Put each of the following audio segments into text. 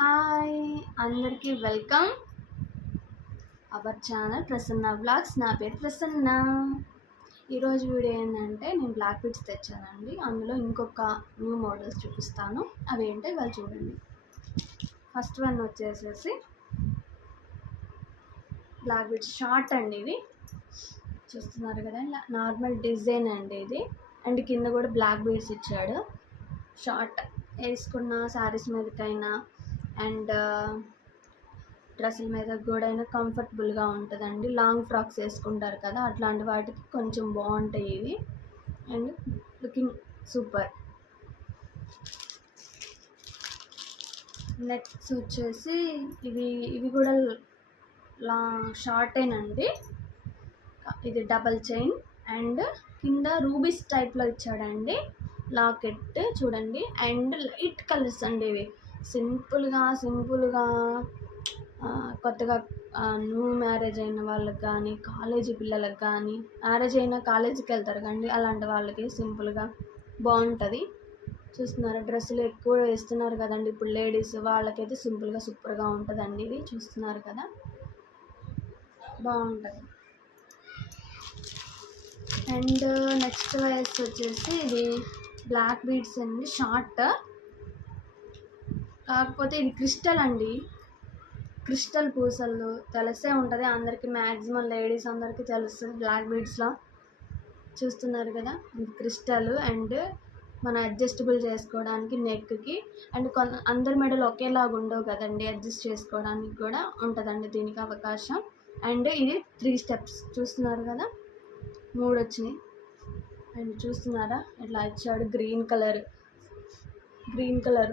Hi అందరికీ welcome our channel Prasanna blogs. నా పేరు ప్రసన్న. ఈరోజు వీడియో ఏంటంటే నేను బ్లాక్ బీడ్స్ తెచ్చానండి. అందులో ఇంకొక న్యూ మోడల్స్ చూపిస్తాను. అవి ఏంటో ఇవాళ చూడండి. ఫస్ట్ వన్ వచ్చేసేసి బ్లాక్ బీడ్స్ షార్ట్ అండి. ఇది చూస్తున్నారు కదా, నార్మల్ డిజైన్ అండి ఇది. అండ్ కింద కూడా బ్లాక్ బీడ్స్ ఇచ్చాడు. షార్ట్ వేసుకున్న శారీస్ మీదకైనా అండ్ డ్రెస్సుల మీద కూడా అయినా కంఫర్టబుల్గా ఉంటుందండి. లాంగ్ ఫ్రాక్స్ వేసుకుంటారు కదా, అట్లాంటి వాటికి కొంచెం బాగుంటాయి ఇవి. And looking super. నెక్స్ట్ వచ్చేసి ఇవి కూడా షార్టేనండి. ఇది డబల్ చైన్ అండ్ కింద రూబీస్ టైప్లో ఇచ్చాడండి లాకెట్ చూడండి. అండ్ లైట్ కలర్స్ అండి ఇవి. సింపుల్గా కొత్తగా న్యూ మ్యారేజ్ అయిన వాళ్ళకి కానీ, కాలేజీ పిల్లలకు కానీ, మ్యారేజ్ అయినా కాలేజీకి వెళ్తారు కండి, అలాంటి వాళ్ళకి సింపుల్గా బాగుంటుంది. చూస్తున్నారు, డ్రెస్సులు ఎక్కువ వేస్తున్నారు కదండి ఇప్పుడు లేడీస్, వాళ్ళకైతే సింపుల్గా సూపర్గా ఉంటుందండి. ఇది చూస్తున్నారు కదా, బాగుంటుంది. అండ్ నెక్స్ట్ వైస్ వచ్చేసి ఇది బ్లాక్ బీడ్స్ అండి, షార్ట్. కాకపోతే ఇది క్రిస్టల్ అండి. క్రిస్టల్ పూసలు తెలిసే ఉంటుంది అందరికీ, మ్యాక్సిమం లేడీస్ అందరికీ తెలుస్తుంది బ్లాక్ బీడ్స్లో. చూస్తున్నారు కదా, ఇది క్రిస్టల్. అండ్ మనం అడ్జస్టబుల్ చేసుకోవడానికి నెక్కి, అండ్ అందరి మెడలు ఒకేలాగా ఉండవు కదండి, అడ్జస్ట్ చేసుకోవడానికి కూడా ఉంటుందండి దీనికి అవకాశం. అండ్ ఇది 3 స్టెప్స్ చూస్తున్నారు కదా, 3 వచ్చినాయి. అండ్ చూస్తున్నారా ఇట్లా ఇచ్చాడు, గ్రీన్ కలర్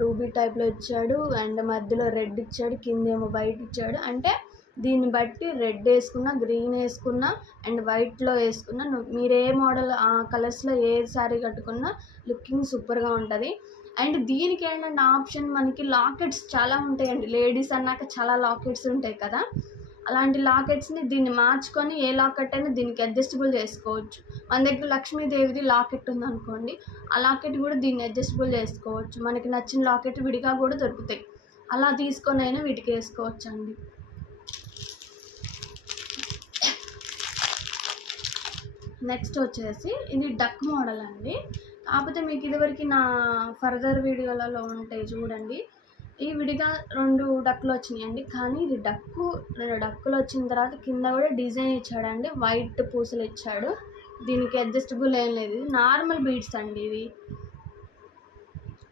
రూబీ టైప్లో ఇచ్చాడు. అండ్ మధ్యలో రెడ్ ఇచ్చాడు, కిందేమో వైట్ ఇచ్చాడు. అంటే దీన్ని బట్టి రెడ్ వేసుకున్నా, గ్రీన్ వేసుకున్నా అండ్ వైట్లో వేసుకున్నా, మీరు ఏ మోడల్ ఆ కలర్స్లో ఏ శారీ కట్టుకున్నా లుకింగ్ సూపర్గా ఉంటుంది. అండ్ దీనికి ఏంటంటే ఆప్షన్ మనకి లాకెట్స్ చాలా ఉంటాయండి. లేడీస్ అన్నాక చాలా లాకెట్స్ ఉంటాయి కదా, అలాంటి లాకెట్స్ని దీన్ని మార్చుకొని ఏ లాకెట్ అయినా దీనికి అడ్జస్టబుల్ చేసుకోవచ్చు. మన దగ్గర లక్ష్మీదేవిది లాకెట్ ఉందనుకోండి, ఆ లాకెట్ కూడా దీన్ని అడ్జస్టబుల్ చేసుకోవచ్చు. మనకి నచ్చిన లాకెట్ విడిగా కూడా దొరుకుతాయి, అలా తీసుకొని అయినా వీటికి వేసుకోవచ్చు అండి. నెక్స్ట్ వచ్చేసి ఇది డక్ మోడల్ అండి. కాకపోతే మీకు ఇదివరకు నా ఫర్దర్ వీడియోలలో ఉంటాయి చూడండి. ఈ విడిగా 2 డక్కులు వచ్చినాయండి. కానీ ఇది 2 డక్కులు వచ్చిన తర్వాత కింద కూడా డిజైన్ ఇచ్చాడండి, వైట్ పూసలు ఇచ్చాడు. దీనికి అడ్జస్టబుల్ ఏం లేదు, నార్మల్ బీడ్స్ అండి ఇవి.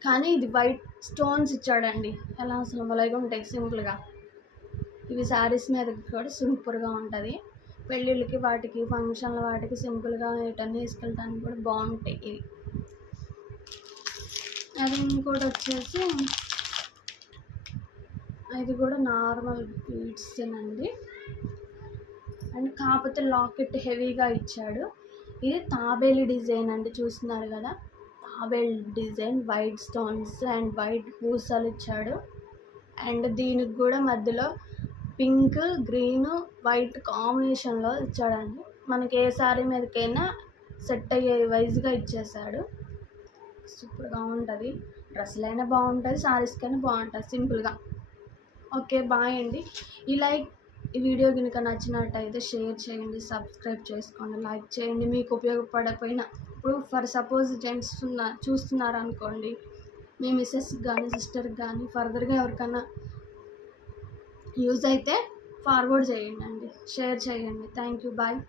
కానీ ఇది వైట్ స్టోన్స్ ఇచ్చాడండి, ఎలా అసలు భలేగా ఉంటాయి సింపుల్గా. ఇవి శారీస్ మీద కూడా సూపర్గా ఉంటుంది. పెళ్ళిళ్ళకి వాటికి ఫంక్షన్ల వాటికి సింపుల్గా ఎటన్నీ తీసుకెళ్ళడానికి కూడా బాగుంటాయి ఇవి. అది ఇంకోటి వచ్చేసి ఇది కూడా నార్మల్ బీడ్సేనండి. అండ్ కాకపోతే లాకెట్ హెవీగా ఇచ్చాడు. ఇది తాబేలి డిజైన్ అండి, చూస్తున్నారు కదా, తాబేలి design, white stones and white పూసలు ఇచ్చాడు. అండ్ దీనికి కూడా మధ్యలో పింక్, గ్రీన్, వైట్ కాంబినేషన్లో ఇచ్చాడండి. మనకి ఏ శారీ మీదకైనా సెట్ అయ్యే వైజ్గా ఇచ్చేసాడు. సూపర్గా ఉంటుంది. డ్రెస్సులైనా బాగుంటుంది, శారీస్కైనా బాగుంటుంది సింపుల్గా. ఓకే, బాయ్ అండి. ఈ వీడియో కనుక నచ్చినట్టయితే షేర్ చేయండి, సబ్స్క్రైబ్ చేసుకోండి, లైక్ చేయండి. మీకు ఉపయోగపడకపోయినా, ఇప్పుడు ఫర్ సపోజ్ జెంట్స్ చూస్తున్నారు అనుకోండి, మీ మిస్సెస్కి కానీ సిస్టర్కి కానీ ఫర్దర్గా ఎవరికైనా యూజ్ అయితే ఫార్వర్డ్ చేయండి అండి, షేర్ చేయండి. Thank you, bye.